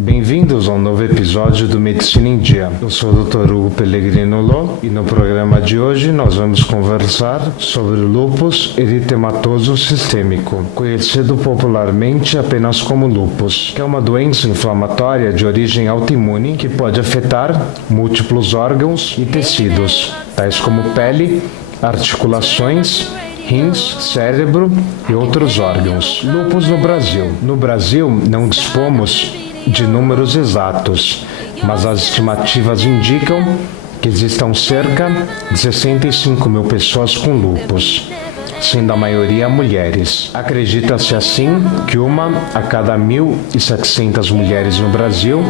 Bem-vindos a um novo episódio do Medicina em Dia. Eu sou o Dr. Hugo Pellegrino Lô e no programa de hoje nós vamos conversar sobre o lúpus eritematoso sistêmico, conhecido popularmente apenas como lúpus, que é uma doença inflamatória de origem autoimune que pode afetar múltiplos órgãos e tecidos, tais como pele, articulações, rins, cérebro e outros órgãos. Lúpus no Brasil. No Brasil, não dispomos de números exatos, mas as estimativas indicam que existam cerca de 65 mil pessoas com lúpus, sendo a maioria mulheres. Acredita-se assim que uma a cada 1.700 mulheres no Brasil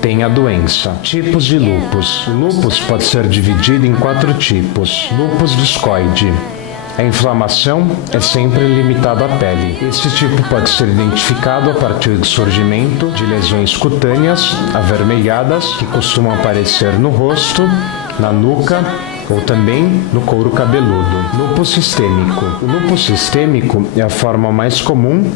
tem a doença. Tipos de lúpus. O lúpus pode ser dividido em 4 tipos. Lúpus discoide. A inflamação é sempre limitada à pele. Este tipo pode ser identificado a partir do surgimento de lesões cutâneas avermelhadas que costumam aparecer no rosto, na nuca ou também no couro cabeludo. Lúpus sistêmico. O lúpus sistêmico é a forma mais comum,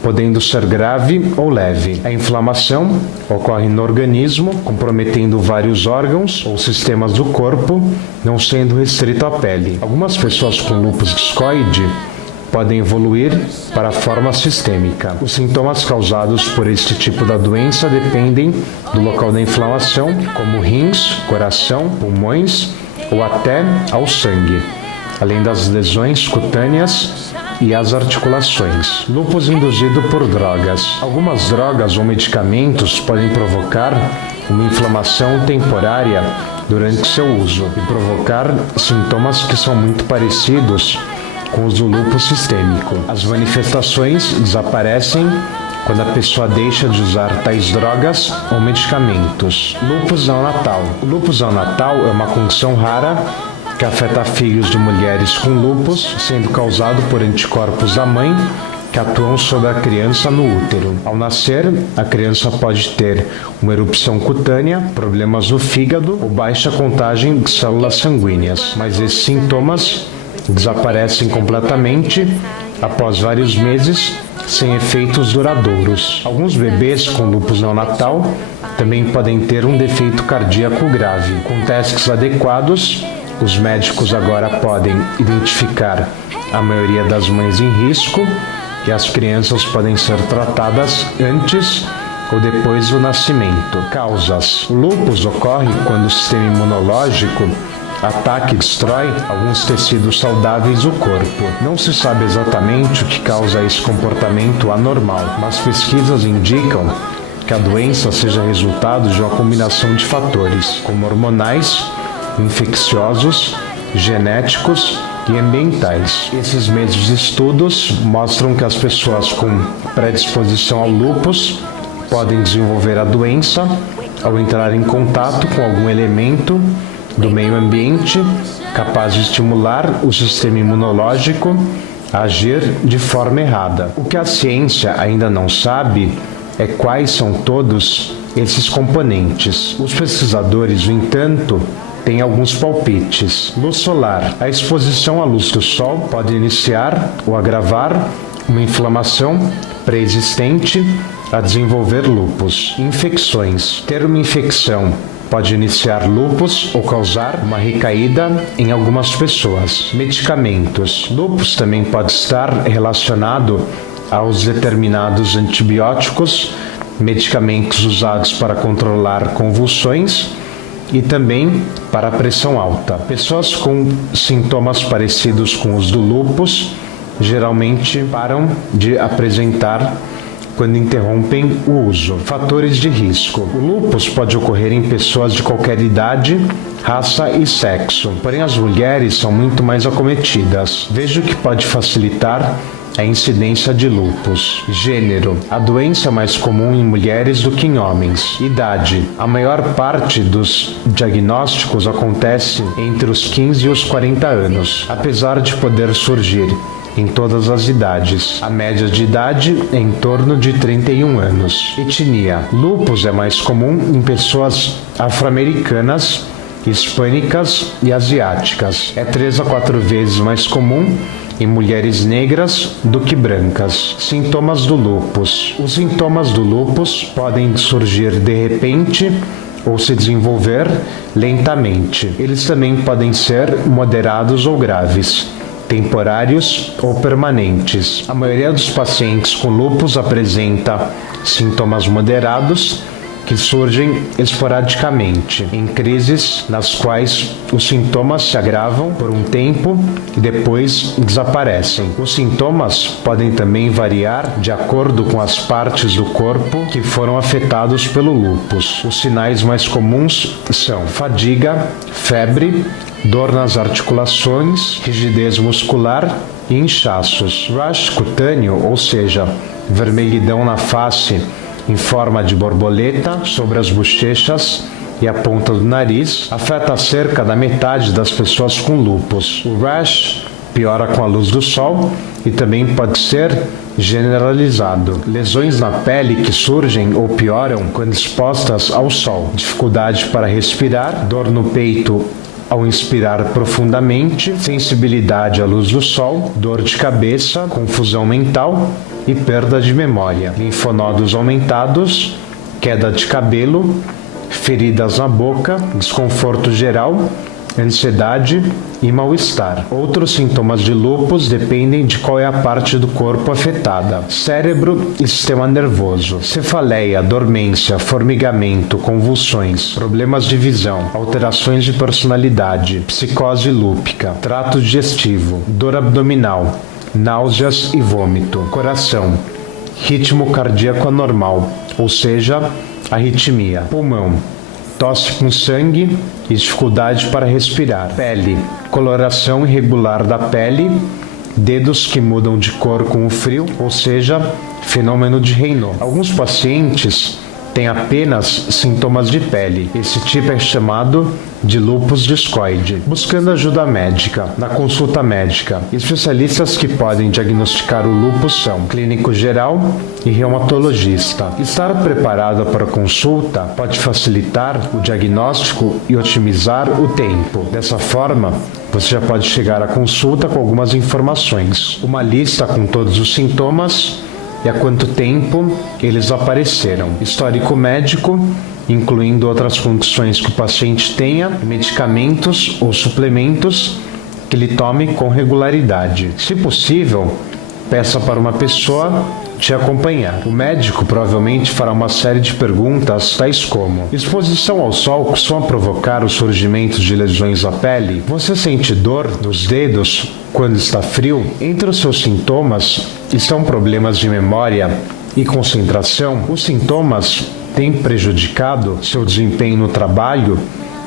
podendo ser grave ou leve. A inflamação ocorre no organismo, comprometendo vários órgãos ou sistemas do corpo, não sendo restrito à pele. Algumas pessoas com lúpus discoide podem evoluir para a forma sistêmica. Os sintomas causados por este tipo da doença dependem do local da inflamação, como rins, coração, pulmões ou até ao sangue, além das lesões cutâneas e as articulações. Lúpus induzido por drogas. Algumas drogas ou medicamentos podem provocar uma inflamação temporária durante seu uso e provocar sintomas que são muito parecidos com os do lúpus sistêmico. As manifestações desaparecem quando a pessoa deixa de usar tais drogas ou medicamentos. Lúpus neonatal. O lúpus neonatal é uma condição rara que afeta filhos de mulheres com lúpus, sendo causado por anticorpos da mãe que atuam sobre a criança no útero. Ao nascer, a criança pode ter uma erupção cutânea, problemas no fígado ou baixa contagem de células sanguíneas, mas esses sintomas desaparecem completamente após vários meses, sem efeitos duradouros. Alguns bebês com lúpus neonatal também podem ter um defeito cardíaco grave. Com testes adequados, os médicos agora podem identificar a maioria das mães em risco e as crianças podem ser tratadas antes ou depois do nascimento. Causas. O lúpus ocorre quando o sistema imunológico ataca e destrói alguns tecidos saudáveis do corpo. Não se sabe exatamente o que causa esse comportamento anormal, mas pesquisas indicam que a doença seja resultado de uma combinação de fatores, como hormonais, infecciosos, genéticos e ambientais. Esses mesmos estudos mostram que as pessoas com predisposição ao lúpus podem desenvolver a doença ao entrar em contato com algum elemento do meio ambiente capaz de estimular o sistema imunológico a agir de forma errada. O que a ciência ainda não sabe é quais são todos esses componentes. Os pesquisadores, no entanto, tem alguns palpites. Luz solar. A exposição à luz do sol pode iniciar ou agravar uma inflamação pré-existente a desenvolver lúpus. Infecções. Ter uma infecção pode iniciar lúpus ou causar uma recaída em algumas pessoas. Medicamentos. Lúpus também pode estar relacionado aos determinados antibióticos, medicamentos usados para controlar convulsões e também para a pressão alta. Pessoas com sintomas parecidos com os do lúpus geralmente param de apresentar quando interrompem o uso. Fatores de risco. O lúpus pode ocorrer em pessoas de qualquer idade, raça e sexo, porém as mulheres são muito mais acometidas. Veja o que pode facilitar a incidência de lúpus. Gênero. A doença é mais comum em mulheres do que em homens. Idade. A maior parte dos diagnósticos acontece entre os 15 e os 40 anos, apesar de poder surgir em todas as idades. A média de idade é em torno de 31 anos. Etnia. Lúpus é mais comum em pessoas afro-americanas hispânicas e asiáticas. É 3 a 4 vezes mais comum em mulheres negras do que brancas. Sintomas do lúpus. Os sintomas do lúpus podem surgir de repente ou se desenvolver lentamente. Eles também podem ser moderados ou graves, temporários ou permanentes. A maioria dos pacientes com lúpus apresenta sintomas moderados que surgem esporadicamente, em crises nas quais os sintomas se agravam por um tempo e depois desaparecem. Os sintomas podem também variar de acordo com as partes do corpo que foram afetados pelo lúpus. Os sinais mais comuns são fadiga, febre, dor nas articulações, rigidez muscular e inchaços. Rash cutâneo, ou seja, vermelhidão na face em forma de borboleta sobre as bochechas e a ponta do nariz, afeta cerca da metade das pessoas com lúpus. O rash piora com a luz do sol e também pode ser generalizado. Lesões na pele que surgem ou pioram quando expostas ao sol, dificuldade para respirar, dor no peito ao inspirar profundamente, sensibilidade à luz do sol, dor de cabeça, confusão mental e perda de memória, linfonodos aumentados, queda de cabelo, feridas na boca, desconforto geral, ansiedade e mal-estar. Outros sintomas de lúpus dependem de qual é a parte do corpo afetada: cérebro e sistema nervoso, cefaleia, dormência, formigamento, convulsões, problemas de visão, alterações de personalidade, psicose lúpica, trato digestivo, dor abdominal, náuseas e vômito, coração, ritmo cardíaco anormal, ou seja, arritmia, pulmão, tosse com sangue e dificuldade para respirar, pele, coloração irregular da pele, dedos que mudam de cor com o frio, ou seja, fenômeno de Raynaud. Alguns pacientes têm apenas sintomas de pele. Esse tipo é chamado de lúpus discoide. Buscando ajuda médica. Na consulta médica, especialistas que podem diagnosticar o lúpus são clínico geral e reumatologista. Estar preparado para a consulta pode facilitar o diagnóstico e otimizar o tempo. Dessa forma, você já pode chegar à consulta com algumas informações. Uma lista com todos os sintomas e há quanto tempo eles apareceram. Histórico médico, incluindo outras condições que o paciente tenha, medicamentos ou suplementos que ele tome com regularidade. Se possível, peça para uma pessoa te acompanhar. O médico provavelmente fará uma série de perguntas, tais como: exposição ao sol costuma provocar o surgimento de lesões à pele? Você sente dor nos dedos quando está frio? Entre os seus sintomas estão problemas de memória e concentração? Os sintomas têm prejudicado seu desempenho no trabalho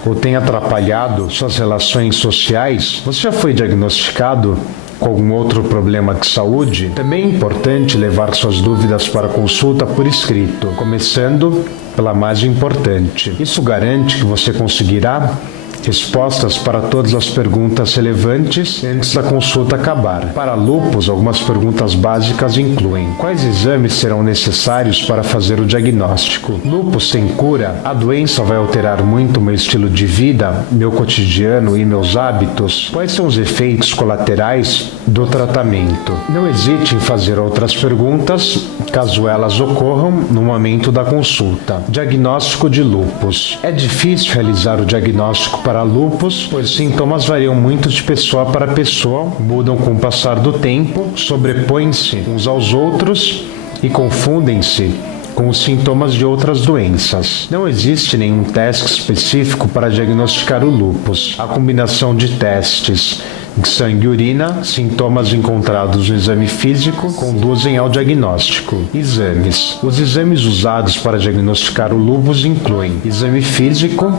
ou têm atrapalhado suas relações sociais? Você já foi diagnosticado com algum outro problema de saúde? Também é importante levar suas dúvidas para consulta por escrito, começando pela mais importante. Isso garante que você conseguirá respostas para todas as perguntas relevantes antes da consulta acabar. Para lúpus, algumas perguntas básicas incluem: quais exames serão necessários para fazer o diagnóstico? Lúpus tem cura? A doença vai alterar muito o meu estilo de vida, meu cotidiano e meus hábitos? Quais são os efeitos colaterais do tratamento? Não hesite em fazer outras perguntas, caso elas ocorram no momento da consulta. Diagnóstico de lúpus. É difícil realizar o diagnóstico para lúpus, pois os sintomas variam muito de pessoa para pessoa, mudam com o passar do tempo, sobrepõem-se uns aos outros e confundem-se com os sintomas de outras doenças. Não existe nenhum teste específico para diagnosticar o lúpus. A combinação de testes de sangue e urina, sintomas encontrados no exame físico, conduzem ao diagnóstico. Exames. Os exames usados para diagnosticar o lúpus incluem exame físico,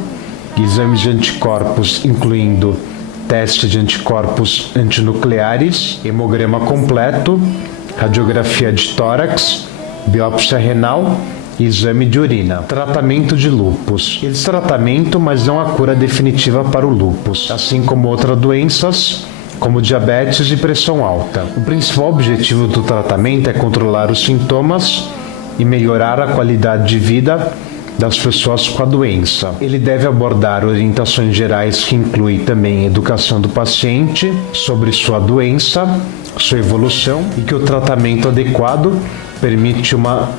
exames de anticorpos, incluindo teste de anticorpos antinucleares, hemograma completo, radiografia de tórax, biópsia renal e exame de urina. Tratamento de lúpus. Existe tratamento, mas não a cura definitiva para o lúpus, assim como outras doenças, como diabetes e pressão alta. O principal objetivo do tratamento é controlar os sintomas e melhorar a qualidade de vida das pessoas com a doença. Ele deve abordar orientações gerais que incluem também educação do paciente sobre sua doença, sua evolução e que o tratamento adequado permite uma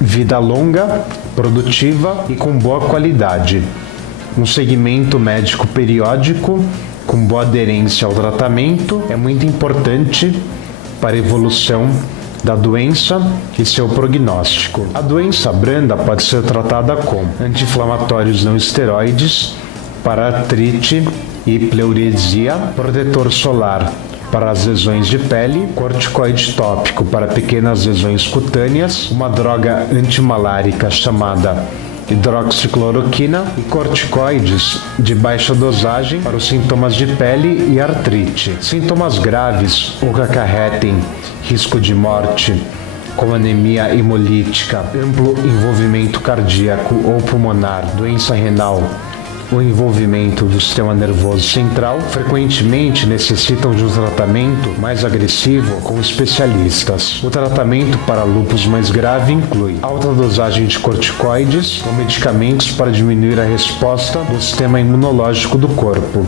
vida longa, produtiva e com boa qualidade. Um segmento médico periódico com boa aderência ao tratamento é muito importante para a evolução da doença e seu prognóstico. A doença branda pode ser tratada com anti-inflamatórios não esteroides para artrite e pleuresia, protetor solar para as lesões de pele, corticoide tópico para pequenas lesões cutâneas, uma droga antimalárica chamada hidroxicloroquina e corticoides de baixa dosagem para os sintomas de pele e artrite. Sintomas graves ou que acarretem risco de morte, como anemia hemolítica, amplo envolvimento cardíaco ou pulmonar, doença renal, o envolvimento do sistema nervoso central, frequentemente necessitam de um tratamento mais agressivo com especialistas. O tratamento para lúpus mais grave inclui alta dosagem de corticoides ou medicamentos para diminuir a resposta do sistema imunológico do corpo,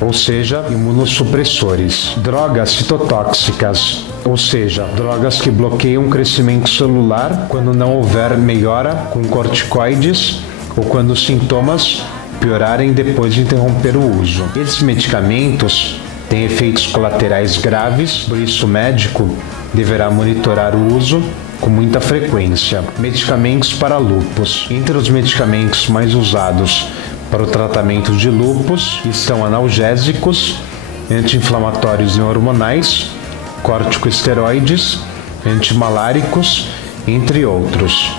ou seja, imunossupressores. Drogas citotóxicas, ou seja, drogas que bloqueiam o crescimento celular quando não houver melhora com corticoides ou quando os sintomas piorarem depois de interromper o uso. Esses medicamentos têm efeitos colaterais graves, por isso o médico deverá monitorar o uso com muita frequência. Medicamentos para lúpus. Entre os medicamentos mais usados para o tratamento de lúpus estão analgésicos, anti-inflamatórios e hormonais, corticosteroides, antimaláricos, entre outros.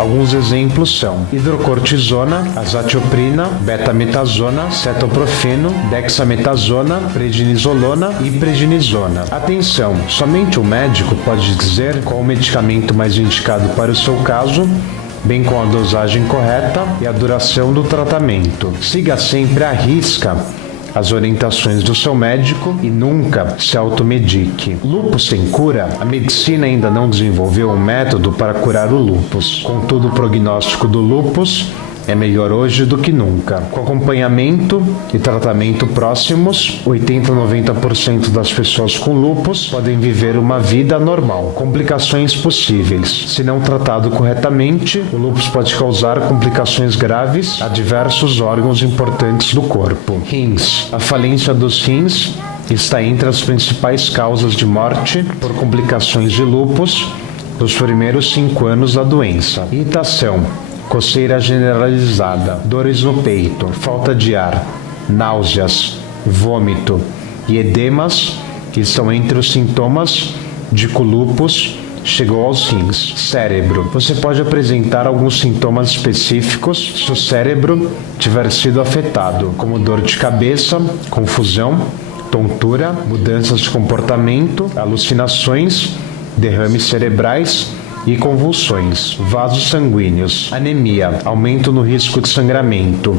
Alguns exemplos são hidrocortisona, azatioprina, betametasona, cetoprofeno, dexametasona, prednisolona e prednisona. Atenção, somente o médico pode dizer qual o medicamento mais indicado para o seu caso, bem como a dosagem correta e a duração do tratamento. Siga sempre à risca as orientações do seu médico e nunca se automedique. Lúpus sem cura? A medicina ainda não desenvolveu um método para curar o lúpus. Contudo, o prognóstico do lúpus é melhor hoje do que nunca. Com acompanhamento e tratamento próximos, 80 a 90% das pessoas com lúpus podem viver uma vida normal. Complicações possíveis. Se não tratado corretamente, o lúpus pode causar complicações graves a diversos órgãos importantes do corpo. Rins. A falência dos rins está entre as principais causas de morte por complicações de lúpus nos primeiros 5 anos da doença. Irritação, coceira generalizada, dores no peito, falta de ar, náuseas, vômito e edemas estão entre os sintomas de que o lúpus chegou aos rins. Cérebro. Você pode apresentar alguns sintomas específicos se o cérebro tiver sido afetado, como dor de cabeça, confusão, tontura, mudanças de comportamento, alucinações, derrames cerebrais e convulsões. Vasos sanguíneos. Anemia, aumento no risco de sangramento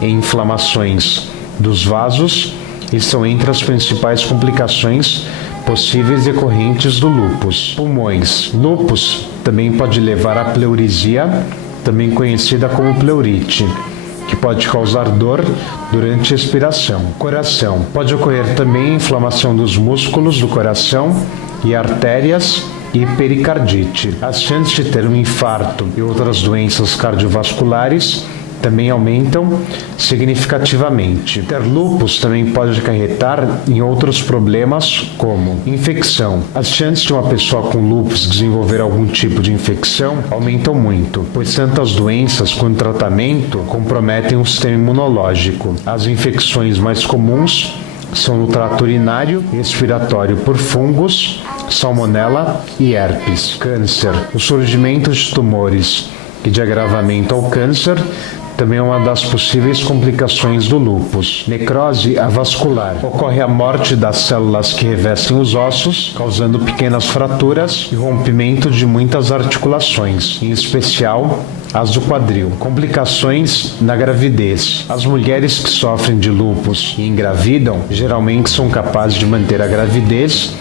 e inflamações dos vasos estão entre as principais complicações possíveis decorrentes do lúpus. Pulmões. Lúpus também pode levar à pleurisia, também conhecida como pleurite, que pode causar dor durante a expiração. Coração. Pode ocorrer também inflamação dos músculos do coração e artérias e pericardite. As chances de ter um infarto e outras doenças cardiovasculares também aumentam significativamente. Ter lúpus também pode acarretar em outros problemas como infecção. As chances de uma pessoa com lúpus desenvolver algum tipo de infecção aumentam muito, pois tanto as doenças quanto o tratamento comprometem o sistema imunológico. As infecções mais comuns são no trato urinário e respiratório por fungos, salmonela e herpes. Câncer. O surgimento de tumores e de agravamento ao câncer também é uma das possíveis complicações do lúpus. Necrose avascular. Ocorre a morte das células que revestem os ossos, causando pequenas fraturas e rompimento de muitas articulações, em especial as do quadril. Complicações na gravidez. As mulheres que sofrem de lúpus e engravidam geralmente são capazes de manter a gravidez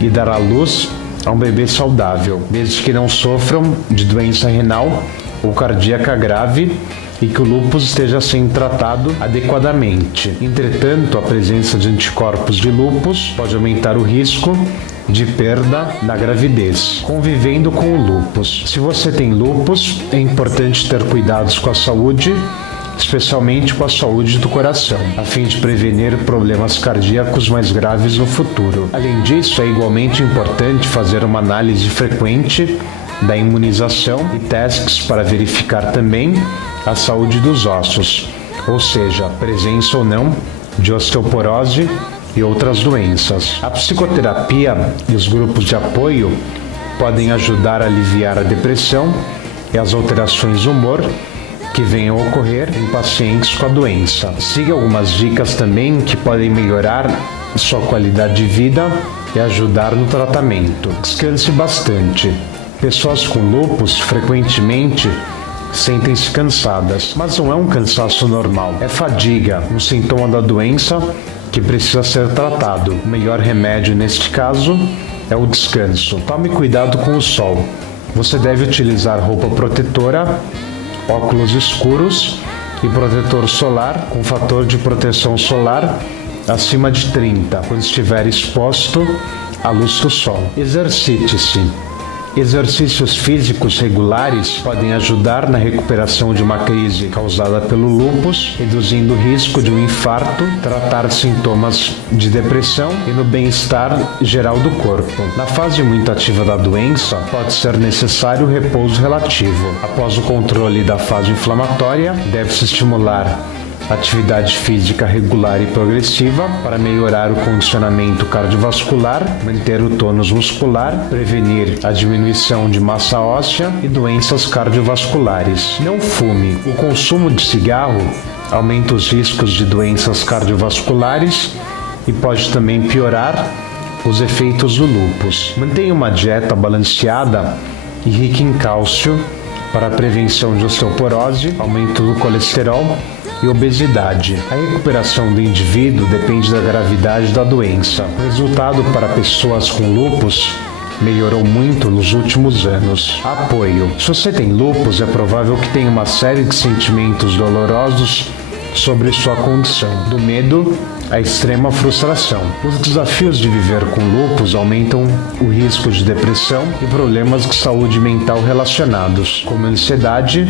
e dar à luz a um bebê saudável, desde que não sofram de doença renal ou cardíaca grave e que o lúpus esteja sendo tratado adequadamente. Entretanto, a presença de anticorpos de lúpus pode aumentar o risco de perda na gravidez. Convivendo com o lúpus. Se você tem lúpus, é importante ter cuidados com a saúde, especialmente com a saúde do coração, a fim de prevenir problemas cardíacos mais graves no futuro. Além disso, é igualmente importante fazer uma análise frequente da imunização e testes para verificar também a saúde dos ossos, ou seja, a presença ou não de osteoporose e outras doenças. A psicoterapia e os grupos de apoio podem ajudar a aliviar a depressão e as alterações do humor que venham a ocorrer em pacientes com a doença. Siga algumas dicas também que podem melhorar sua qualidade de vida e ajudar no tratamento. Descanse bastante. Pessoas com lúpus frequentemente sentem-se cansadas, mas não é um cansaço normal. É fadiga, um sintoma da doença que precisa ser tratado. O melhor remédio neste caso é o descanso. Tome cuidado com o sol. Você deve utilizar roupa protetora, óculos escuros e protetor solar com fator de proteção solar acima de 30, quando estiver exposto à luz do sol. Exercite-se. Exercícios físicos regulares podem ajudar na recuperação de uma crise causada pelo lúpus, reduzindo o risco de um infarto, tratar sintomas de depressão e no bem-estar geral do corpo. Na fase muito ativa da doença, pode ser necessário repouso relativo. Após o controle da fase inflamatória, deve-se estimular atividade física regular e progressiva para melhorar o condicionamento cardiovascular, manter o tônus muscular, prevenir a diminuição de massa óssea e doenças cardiovasculares. Não fume. O consumo de cigarro aumenta os riscos de doenças cardiovasculares e pode também piorar os efeitos do lúpus. Mantenha uma dieta balanceada e rica em cálcio para a prevenção de osteoporose, aumento do colesterol e obesidade. A recuperação do indivíduo depende da gravidade da doença. O resultado para pessoas com lúpus melhorou muito nos últimos anos. Apoio. Se você tem lúpus, é provável que tenha uma série de sentimentos dolorosos sobre sua condição, do medo à extrema frustração. Os desafios de viver com lúpus aumentam o risco de depressão e problemas de saúde mental relacionados, como ansiedade,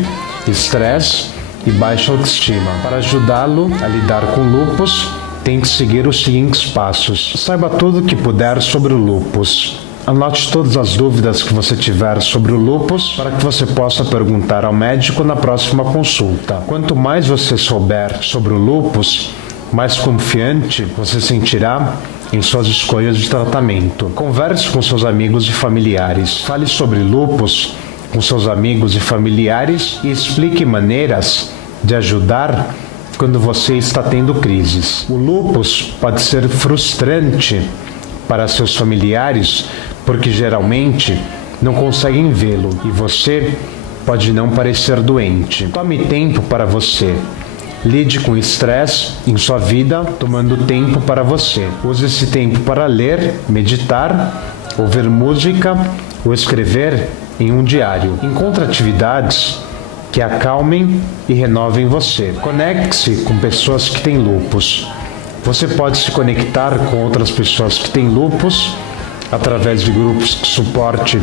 estresse e baixa autoestima. Para ajudá-lo a lidar com lúpus, tem que seguir os seguintes passos. Saiba tudo o que puder sobre o lúpus. Anote todas as dúvidas que você tiver sobre o lúpus para que você possa perguntar ao médico na próxima consulta. Quanto mais você souber sobre o lúpus, mais confiante você sentirá em suas escolhas de tratamento. Converse com seus amigos e familiares. Fale sobre lúpus com seus amigos e familiares e explique maneiras de ajudar quando você está tendo crises. O lúpus pode ser frustrante para seus familiares porque geralmente não conseguem vê-lo e você pode não parecer doente. Tome tempo para você. Lide com o estresse em sua vida, tomando tempo para você. Use esse tempo para ler, meditar, ouvir música ou escrever em um diário. Encontre atividades que acalmem e renovem você. Conecte-se com pessoas que têm lúpus. Você pode se conectar com outras pessoas que têm lúpus através de grupos de suporte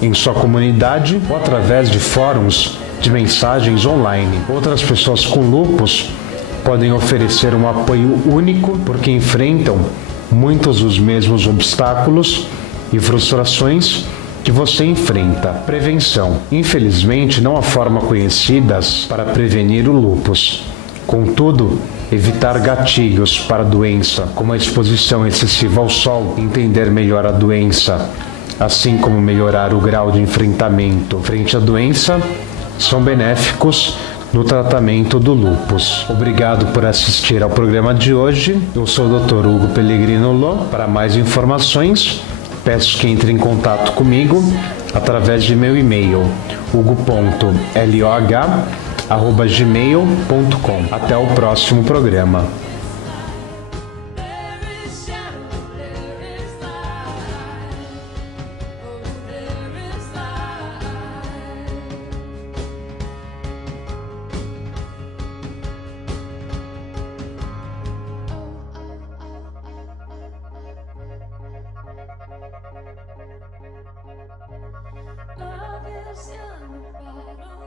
em sua comunidade ou através de fóruns de mensagens online. Outras pessoas com lúpus podem oferecer um apoio único porque enfrentam muitos dos mesmos obstáculos e frustrações que você enfrenta. Prevenção. Infelizmente, não há forma conhecidas para prevenir o lúpus. Contudo, evitar gatilhos para a doença, como a exposição excessiva ao sol, entender melhor a doença, assim como melhorar o grau de enfrentamento frente à doença, são benéficos no tratamento do lúpus. Obrigado por assistir ao programa de hoje. Eu sou o Dr. Hugo Pellegrino Lô. Para mais informações, peço que entre em contato comigo através de meu e-mail hugo.loh@gmail.com. Até o próximo programa. oceano parou.